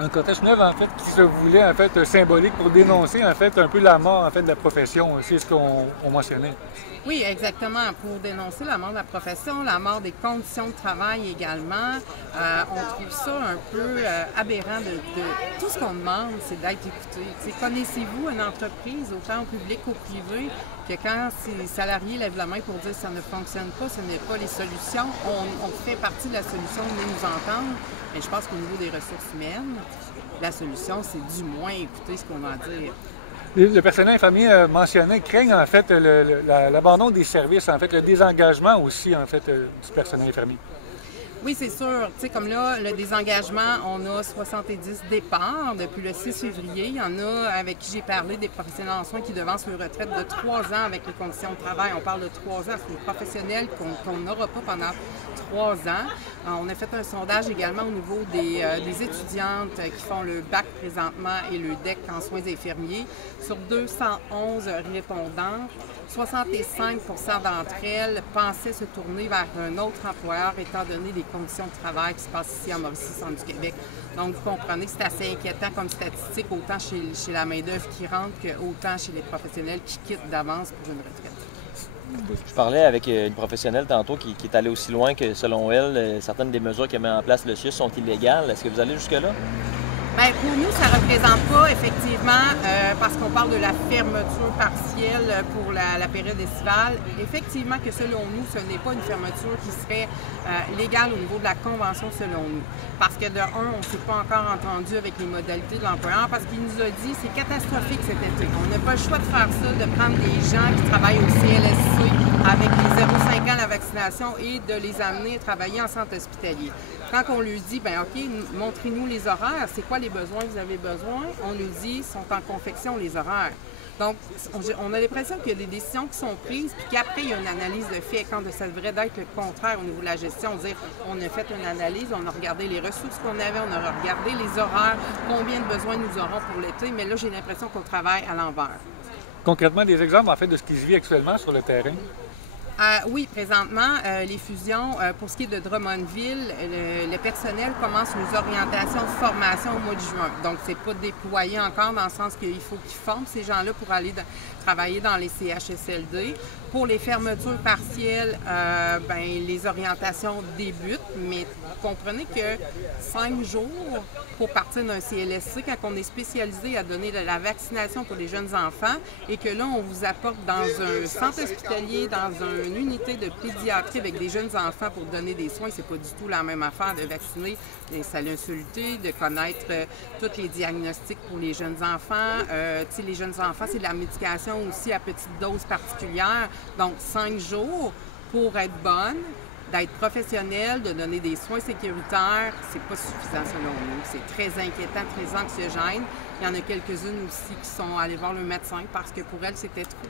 Un cortège neuf, en fait, qui se voulait, en fait, symbolique pour dénoncer, en fait, un peu la mort, en fait, de la profession. C'est ce qu'on mentionnait. Oui, exactement. Pour dénoncer la mort de la profession, la mort des conditions de travail également, on trouve ça un peu aberrant de tout ce qu'on demande, c'est d'être écouté. Connaissez-vous une entreprise, autant au public qu'au privé, que quand ses salariés lèvent la main pour dire que ça ne fonctionne pas, ce n'est pas les solutions, on fait partie de la solution, venez nous entendre. Mais je pense qu'au niveau des ressources humaines, la solution, c'est du moins écouter ce qu'on va dire. Le personnel infirmier mentionnait craignent en fait l'abandon des services, en fait le désengagement aussi en fait du personnel infirmier. Oui, c'est sûr. Tu sais, comme là, le désengagement, on a 70 départs depuis le 6 février. Il y en a avec qui j'ai parlé des professionnels en soins qui devancent leur retraite de 3 ans avec les conditions de travail. On parle de 3 ans. C'est des professionnels qu'on n'aura pas pendant 3 ans. On a fait un sondage également au niveau des étudiantes qui font le bac présentement et le DEC en soins infirmiers. Sur 211 répondants, 65 d'entre elles pensaient se tourner vers un autre employeur étant donné les conditions de travail qui se passent ici à Mauricie, centre du Québec. Donc, vous comprenez que c'est assez inquiétant comme statistique, autant chez la main-d'œuvre qui rentre qu'autant chez les professionnels qui quittent d'avance pour une retraite. Je parlais avec une professionnelle tantôt qui est allée aussi loin que, selon elle, certaines des mesures qu'elle met en place le CIUS sont illégales. Est-ce que vous allez jusque-là? Bien, pour nous, ça ne représente pas, effectivement, parce qu'on parle de la fermeture partielle pour la période estivale, effectivement que selon nous, ce n'est pas une fermeture qui serait légale au niveau de la convention selon nous. Parce que de un, on ne s'est pas encore entendu avec les modalités de l'employeur, parce qu'il nous a dit c'est catastrophique cet été. On n'a pas le choix de faire ça, de prendre des gens qui travaillent au CLSC avec les 0,5 ans à la vaccination et de les amener travailler en centre hospitalier. Quand on lui dit, bien OK, montrez-nous les horaires, c'est quoi les besoins que vous avez besoin, on nous dit, sont en confection les horaires. Donc, on a l'impression qu'il y a des décisions qui sont prises, puis qu'après, il y a une analyse de fait, quand ça devrait être le contraire au niveau de la gestion, dire, on a fait une analyse, on a regardé les ressources qu'on avait, on a regardé les horaires, combien de besoins nous aurons pour l'été, mais là, j'ai l'impression qu'on travaille à l'envers. Concrètement, des exemples en fait de ce qui se vit actuellement sur le terrain? Oui, présentement, les fusions, pour ce qui est de Drummondville, le personnel commence les orientations de formation au mois de juin. Donc, c'est pas déployé encore dans le sens qu'il faut qu'ils forment ces gens-là pour aller travailler dans les CHSLD. Pour les fermetures partielles, les orientations débutent, mais comprenez que 5 jours pour partir d'un CLSC, quand on est spécialisé à donner de la vaccination pour les jeunes enfants, et que là, on vous apporte dans un centre hospitalier, dans une unité de pédiatrie avec des jeunes enfants pour donner des soins, c'est pas du tout la même affaire de vacciner les insultés, de connaître tous les diagnostics pour les jeunes enfants. Les jeunes enfants, c'est de la médication aussi à petite dose particulière. Donc, 5 jours pour être bonne, d'être professionnelle, de donner des soins sécuritaires, c'est pas suffisant selon nous. C'est très inquiétant, très anxiogène. Il y en a quelques-unes aussi qui sont allées voir le médecin parce que pour elles, c'était trop.